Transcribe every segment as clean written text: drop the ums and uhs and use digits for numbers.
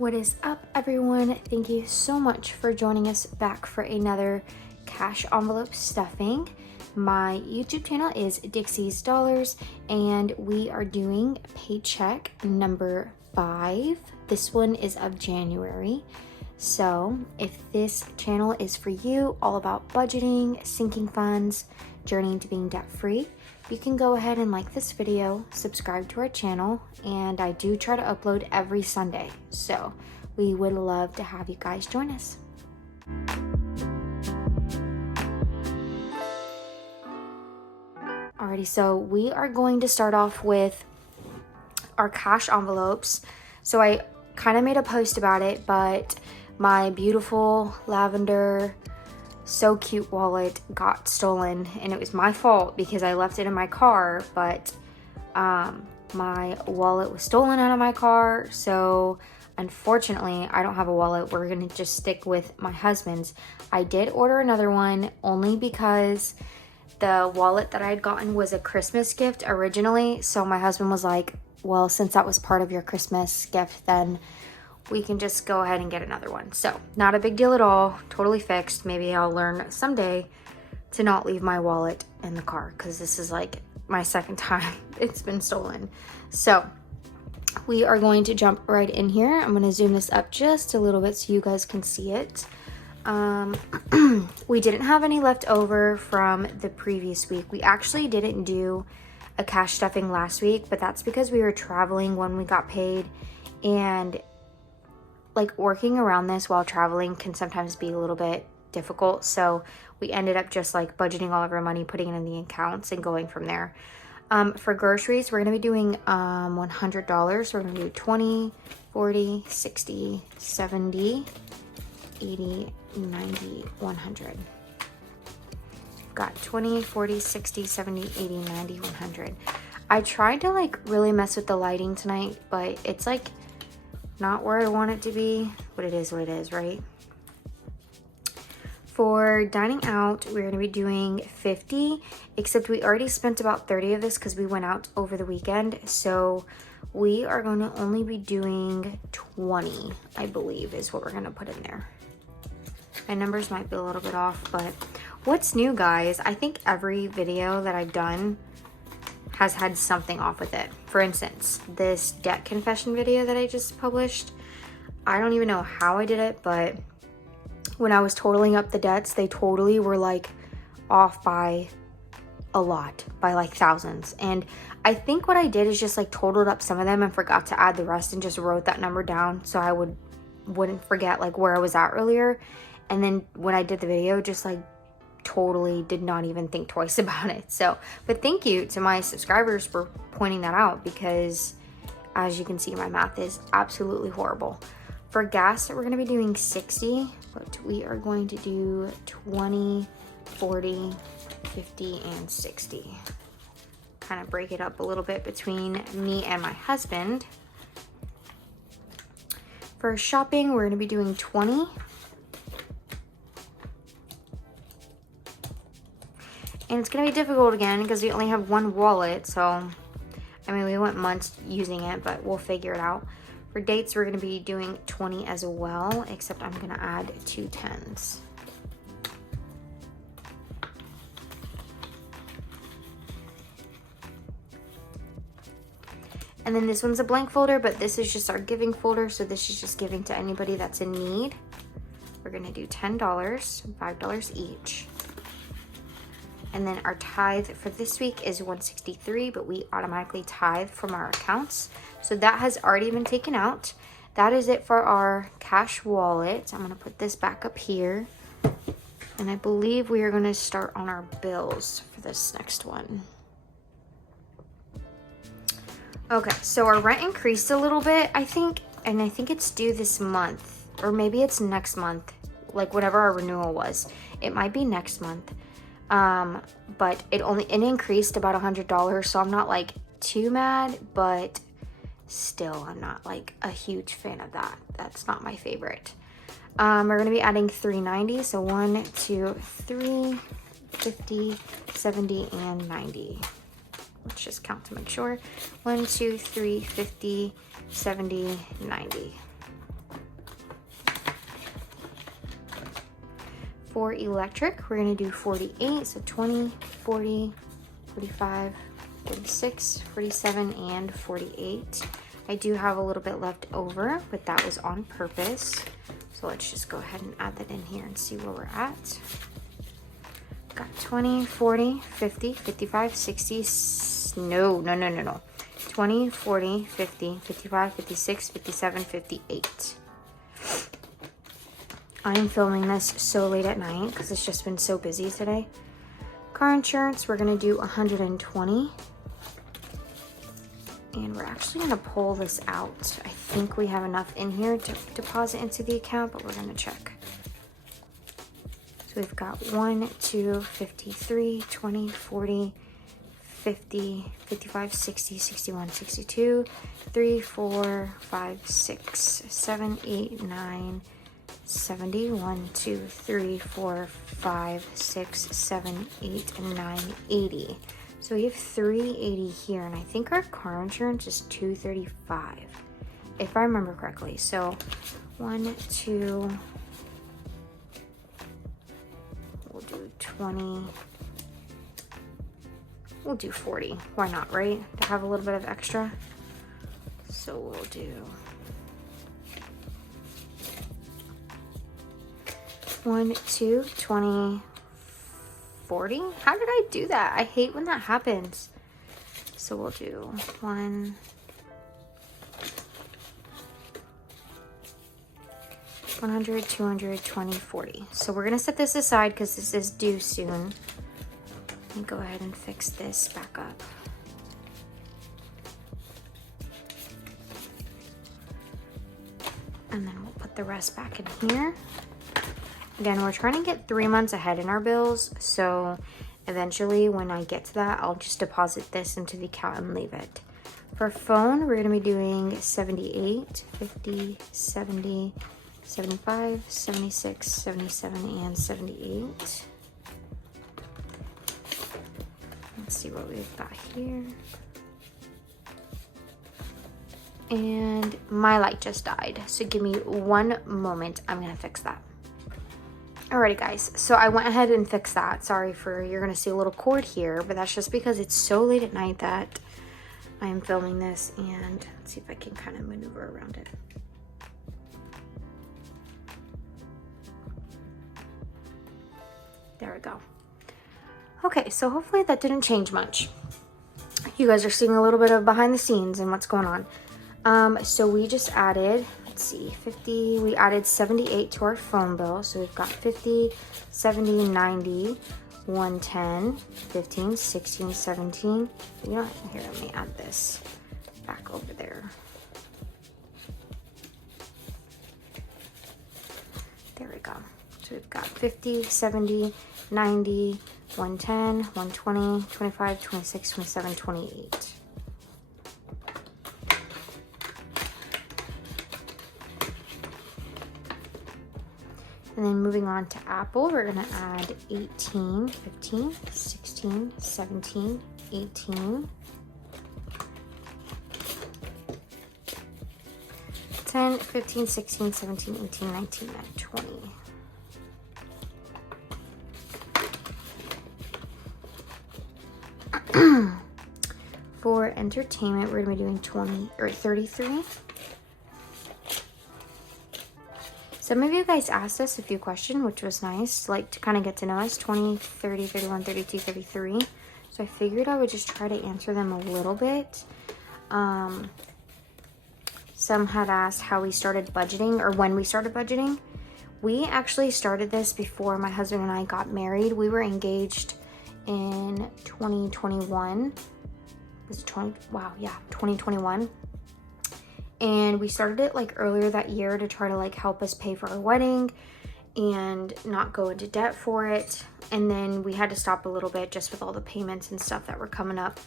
What is up, everyone? Thank you so much for joining us back for another cash envelope stuffing. My YouTube channel is Dixie's Dollars, and we are doing paycheck number 5. This one is of January. So if this channel is for you, all about budgeting, sinking funds, journeying to being debt-free, you can go ahead and like this video, subscribe to our channel, and I do try to upload every Sunday. So we would love to have you guys join us. Alrighty, so we are going to start off with our cash envelopes. So I kind of made a post about it, but my beautiful lavender, so cute wallet got stolen, and it was my fault because I left it in my car, but my wallet was stolen out of my car. So unfortunately I don't have a wallet. We're gonna just stick with my husband's. I did order another one only because the wallet that I had gotten was a Christmas gift originally, so my husband was like, well, since that was part of your Christmas gift, then we can just go ahead and get another one. So not a big deal at all, totally fixed. Maybe I'll learn someday to not leave my wallet in the car, because this is like my second time it's been stolen. So we are going to jump right in here. I'm going to zoom this up just a little bit so you guys can see it. We didn't have any left over from the previous week. We actually didn't do a cash stuffing last week, but that's because we were traveling when we got paid, and like working around this while traveling can sometimes be a little bit difficult. So we ended up just like budgeting all of our money, putting it in the accounts, and going from there. For groceries, we're going to be doing $100. We're going to do 20, 40, 60, 70, 80, 90, 100. Got 20, 40, 60, 70, 80, 90, 100. I tried to like really mess with the lighting tonight, but it's like not where I want it to be, but it is what it is, right? For dining out, we're going to be doing 50, except we already spent about 30 of this because we went out over the weekend. So we are going to only be doing 20, I believe, is what we're going to put in there. My numbers might be a little bit off, but what's new, guys? I think every video that I've done has had something off with it. For instance, this debt confession video that I just published, I don't even know how I did it, but when I was totaling up the debts, they totally were like off by a lot, by like thousands. And I think what I did is just like totaled up some of them and forgot to add the rest, and just wrote that number down so I wouldn't forget like where I was at earlier. And then when I did the video, just like totally did not even think twice about it. So, but thank you to my subscribers for pointing that out, because as you can see, my math is absolutely horrible. For gas, we're going to be doing 60, but we are going to do 20, 40, 50, and 60. Kind of break it up a little bit between me and my husband. For shopping, we're going to be doing 20. And it's going to be difficult again because we only have one wallet. So, I mean, we went months using it, but we'll figure it out. For dates, we're going to be doing 20 as well, except I'm going to add 2 10s. And then this one's a blank folder, but this is just our giving folder. So this is just giving to anybody that's in need. We're going to do $10, $5 each. And then our tithe for this week is $163, but we automatically tithe from our accounts. So that has already been taken out. That is it for our cash wallet. I'm going to put this back up here. And I believe we are going to start on our bills for this next one. Okay, so our rent increased a little bit, I think, and I think it's due this month, or maybe it's next month, like whatever our renewal was. It might be next month. But it increased about $100, so I'm not like too mad, but still I'm not like a huge fan of that. That's not my favorite. We're going to be adding 390, so 1, 2, 3, 50, 70, and 90. Let's just count to make sure. 1, 2, 3, 50, 70, 90. For electric, we're gonna do 48, so 20, 40, 45, 46, 47, and 48. I do have a little bit left over, but that was on purpose. So let's just go ahead and add that in here and see where we're at. Got 20, 40, 50, 55, 60, no. 20, 40, 50, 55, 56, 57, 58. I am filming this so late at night because it's just been so busy today. Car insurance, we're gonna do 120. And we're actually gonna pull this out. I think we have enough in here to deposit into the account, but we're gonna check. So we've got 1, 2, 53, 20, 40, 50, 55, 60, 61, 62, 3, 4, 5, 6, 7, 8, 9, 70, 1, 2, 3, 4, 5, 6, 7, 8, and 9, 80. So we have 380 here, and I think our car insurance is 235, if I remember correctly. So 1, 2, we'll do 20, we'll do 40. Why not, right? To have a little bit of extra. So we'll do 1, 2, 20, 40. How did I do that? I hate when that happens. So we'll do 1, 100, 200, 20, 40. So we're gonna set this aside because this is due soon. Let me go ahead and fix this back up. And then we'll put the rest back in here. Again, we're trying to get 3 months ahead in our bills, so eventually when I get to that, I'll just deposit this into the account and leave it. For phone, we're gonna be doing 78, 50, 70, 75, 76, 77, and 78. Let's see what we've got here. And my light just died, so give me 1 moment. I'm gonna fix that. Alrighty guys, so I went ahead and fixed that. Sorry for, you're gonna see a little cord here, but that's just because it's so late at night that I am filming this, and let's see if I can kind of maneuver around it. There we go. Okay, so hopefully that didn't change much. You guys are seeing a little bit of behind the scenes and what's going on. So we just added, let's see, 50, we added 78 to our phone bill. So we've got 50, 70, 90, 110, 15, 16, 17. You know, here, let me add this back over there. There we go. So we've got 50, 70, 90, 110, 120, 25, 26, 27, 28. And then moving on to Apple, we're gonna add 18, 15, 16, 17, 18, 10, 15, 16, 17, 18, 19, and 20. For entertainment, we're gonna be doing 20 or 33. Some of you guys asked us a few questions, which was nice, like to kind of get to know us. 20, 30, 31, 32, 33. So I figured I would just try to answer them a little bit. Some had asked how we started budgeting or when we started budgeting. We actually started this before my husband and I got married. We were engaged in 2021. Was it 20? Wow, yeah, 2021. And we started it like earlier that year to try to like help us pay for our wedding and not go into debt for it. And then we had to stop a little bit just with all the payments and stuff that were coming up.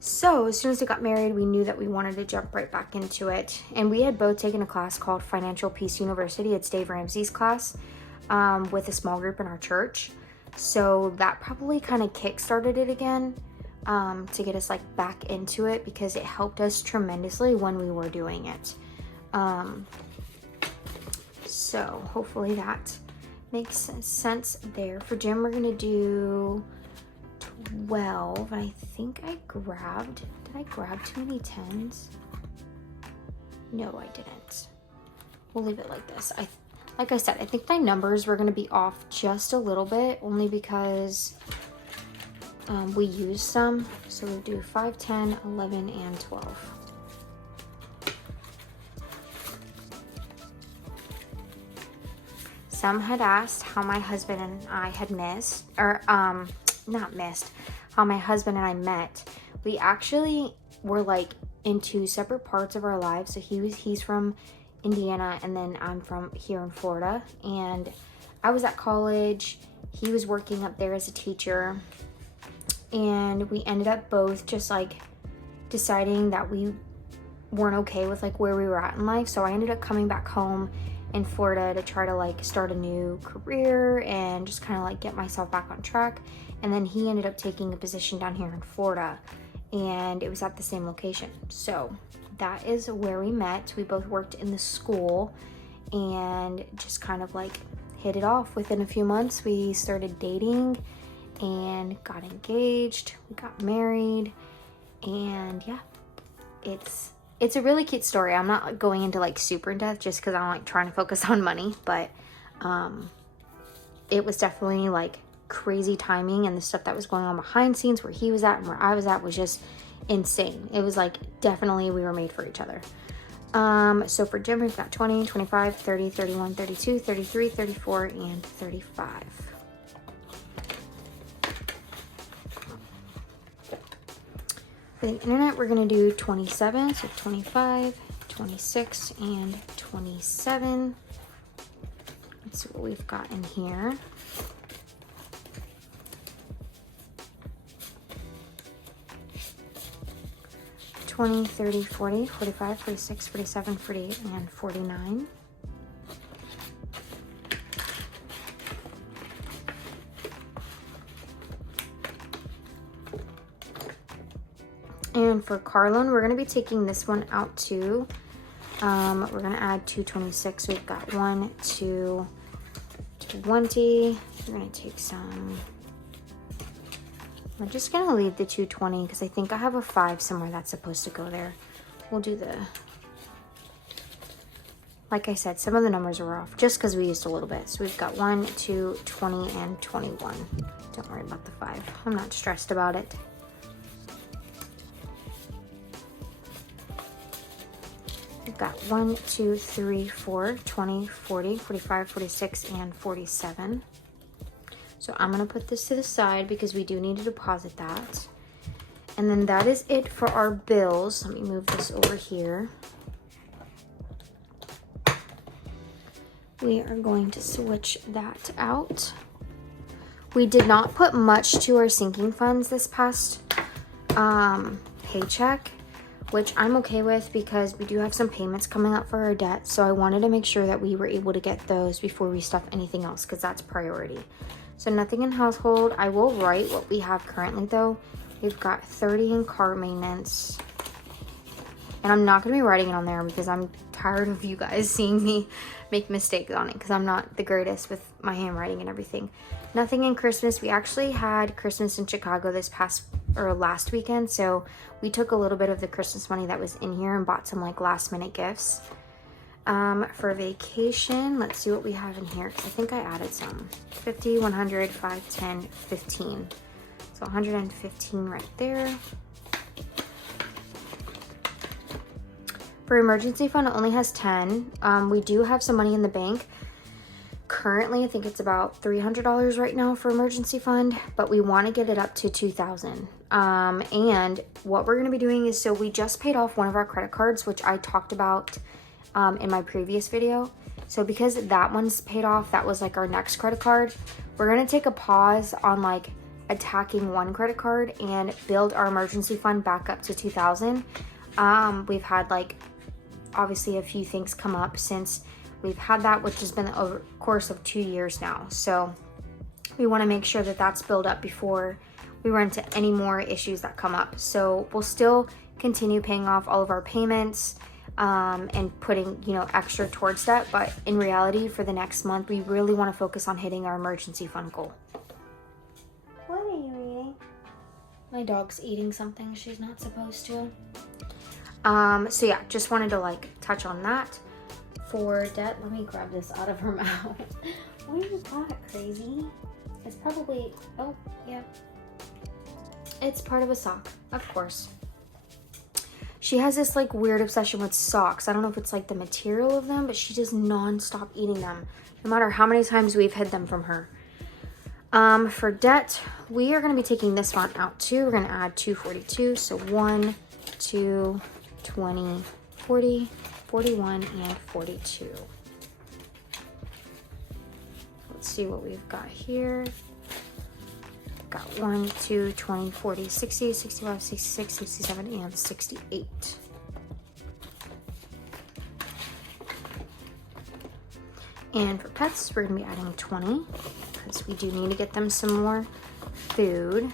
So as soon as we got married, we knew that we wanted to jump right back into it. And we had both taken a class called Financial Peace University. It's Dave Ramsey's class with a small group in our church. So that probably kind of kick-started it again. To get us like back into it because it helped us tremendously when we were doing it. So hopefully that makes sense there. For gym, we're gonna do 12. I think I grabbed, did I grab too many 10s? No, I didn't. We'll leave it like this. Like I said, I think my numbers were gonna be off just a little bit, only because we used some. So we'll do 5, 10, 11, and 12. Some had asked how my husband and I had missed, or not missed, how my husband and I met. We actually were like in two separate parts of our lives. So he's from Indiana, and then I'm from here in Florida. And I was at college, he was working up there as a teacher, and we ended up both just like deciding that we weren't okay with like where we were at in life. So I ended up coming back home in Florida to try to like start a new career and just kind of like get myself back on track. And then he ended up taking a position down here in Florida, and it was at the same location. So that is where we met. We both worked in the school and just kind of like hit it off. Within a few months, we started dating and got engaged. We got married, and yeah, it's a really cute story. I'm not going into like super in depth just because I'm like trying to focus on money, but it was definitely like crazy timing, and the stuff that was going on behind scenes where he was at and where I was at was just insane. It was like definitely we were made for each other. So for gym, we've got 20, 25, 30, 31, 32, 33, 34, and 35. For the internet, we're going to do 27, so 25, 26, and 27. Let's see what we've got in here. $20, $30, $40, $45, $46, $47, $48, and $49. And for car loan, we're going to be taking this one out too. We're going to add 226. We've got 1, 2, 20. We're going to take some. I'm just going to leave the 220 because I think I have a 5 somewhere that's supposed to go there. We'll do the, like I said, some of the numbers were off just because we used a little bit. So we've got 1, 2, 20, and 21. Don't worry about the 5. I'm not stressed about it. We've got 1, 2, 3, 4, 20, 40, 45, 46, and 47. So I'm going to put this to the side because we do need to deposit that. And then that is it for our bills. Let me move this over here. We are going to switch that out. We did not put much to our sinking funds this past paycheck, which I'm okay with because we do have some payments coming up for our debt. So I wanted to make sure that we were able to get those before we stuff anything else, because that's priority. So nothing in household. I will write what we have currently though. We've got 30 in car maintenance. And I'm not going to be writing it on there because I'm tired of you guys seeing me make mistakes on it, because I'm not the greatest with my handwriting and everything. Nothing in Christmas. We actually had Christmas in Chicago last weekend, so we took a little bit of the Christmas money that was in here and bought some like last minute gifts. For vacation, let's see what we have in here, because I think I added some. 50, 100, 5, 10, 15. So 115 right there. For emergency fund, it only has 10. We do have some money in the bank. Currently, I think it's about $300 right now for emergency fund, but we want to get it up to $2,000. And what we're going to be doing is, so we just paid off one of our credit cards, which I talked about in my previous video. So because that one's paid off, that was like our next credit card. We're going to take a pause on like attacking one credit card and build our emergency fund back up to $2,000. We've had like obviously a few things come up since we've had that, which has been over the course of 2 years now. So we want to make sure that that's built up before we run into any more issues that come up. So we'll still continue paying off all of our payments. and putting, you know, extra towards that. But in reality, for the next month, we really want to focus on hitting our emergency fund goal. What are you eating? My dog's eating something she's not supposed to. So yeah, just wanted to like touch on that. For debt, let me grab this out of her mouth. What do you got, crazy? It's probably, oh, yeah. It's part of a sock, of course. She has this like weird obsession with socks. I don't know if it's like the material of them, but she just non-stop eating them, no matter how many times we've hid them from her. For debt, we are gonna be taking this font out too. We're gonna add 242, so 1, 2, 20, 40, 41, and 42. Let's see what we've got here. Got 1, 2, 20, 40, 60, 65, 66, 67, and 68. And for pets, we're gonna be adding 20 because we do need to get them some more food.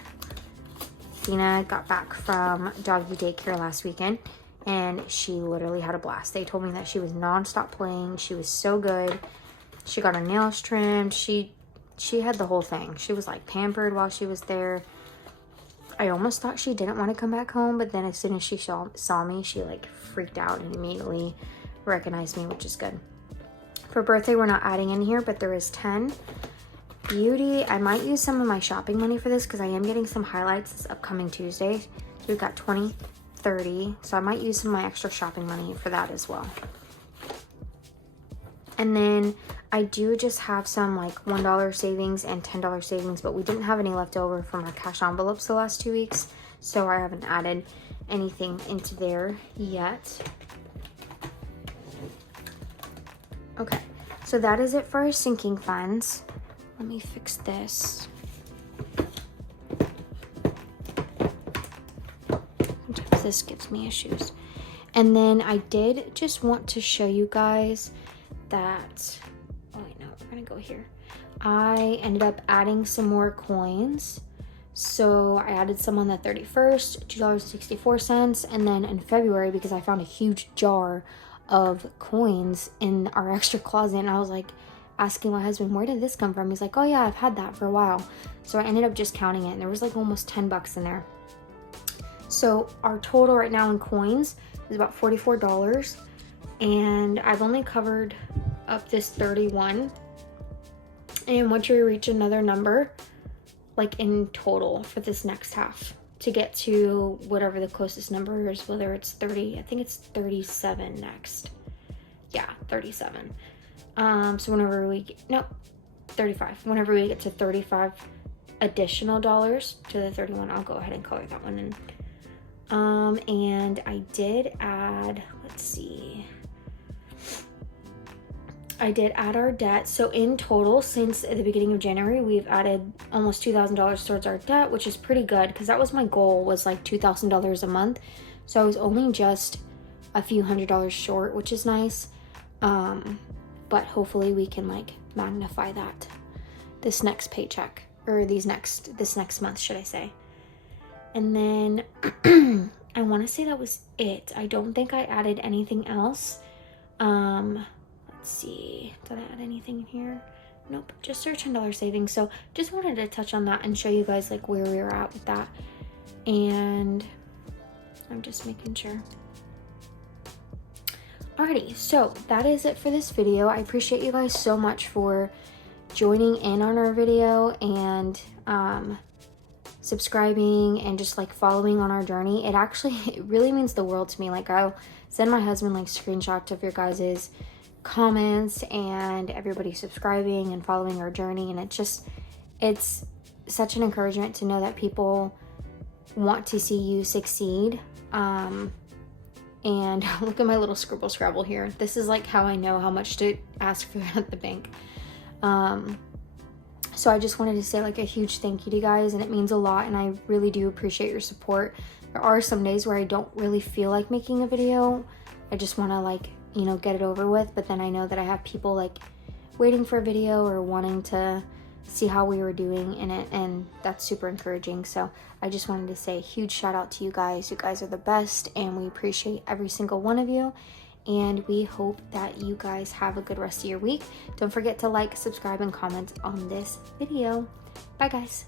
Dina got back from doggy daycare last weekend and she literally had a blast. They told me that she was non-stop playing. She was so good. She got her nails trimmed. She had the whole thing. She was like pampered while she was there. I almost thought she didn't want to come back home, but then as soon as she saw me, she like freaked out and immediately recognized me, which is good. For birthday, we're not adding in here, but there is 10. Beauty, I might use some of my shopping money for this because I am getting some highlights this upcoming Tuesday. So we've got 20, 30. So I might use some of my extra shopping money for that as well. And then I do just have some like $1 savings and $10 savings, but we didn't have any left over from our cash envelopes the last 2 weeks. So I haven't added anything into there yet. Okay, so that is it for our sinking funds. Let me fix this. Sometimes this gives me issues. And then I did just want to show you guys that, oh wait, no, we're gonna go here. I ended up adding some more coins. So I added some on the 31st, $2.64. And then in February, because I found a huge jar of coins in our extra closet, and I was like asking my husband, where did this come from? He's like, oh yeah, I've had that for a while. So I ended up just counting it, and there was like almost 10 bucks in there. So our total right now in coins is about $44, and I've only covered up this 31. And once you reach another number, like in total for this next half, to get to whatever the closest number is, whether it's 30, I think it's 37 next. Yeah, 37. So whenever we get, no, 35. Whenever we get to 35 additional dollars to the 31, I'll go ahead and color that one in. And I did add, let's see. I did add our debt. So in total, since the beginning of January, we've added almost $2,000 towards our debt, which is pretty good because that was my goal, was like $2,000 a month. So I was only just a few $100s short, which is nice. But hopefully we can like magnify that this next paycheck, or this next month, should I say. And then I want to say that was it. I don't think I added anything else. Let's see, did I add anything in here? Nope, just our $10 savings. So just wanted to touch on that and show you guys like where we were at with that. And I'm just making sure. Alrighty, so that is it for this video. I appreciate you guys so much for joining in on our video and subscribing and just like following on our journey. It really means the world to me. Like, I'll send my husband like screenshots of your guys's comments and everybody subscribing and following our journey, and it's such an encouragement to know that people want to see you succeed. And look at my little scribble scrabble here. This is like how I know how much to ask for at the bank. So I just wanted to say like a huge thank you to you guys, and it means a lot, and I really do appreciate your support. There are some days where I don't really feel like making a video. I just want to like, you know, get it over with, but then I know that I have people like waiting for a video or wanting to see how we were doing in it, and that's super encouraging. So I just wanted to say a huge shout out to you guys. You guys are the best, and we appreciate every single one of you. and we hope that you guys have a good rest of your week. Don't forget to like, subscribe, and comment on this video. Bye guys.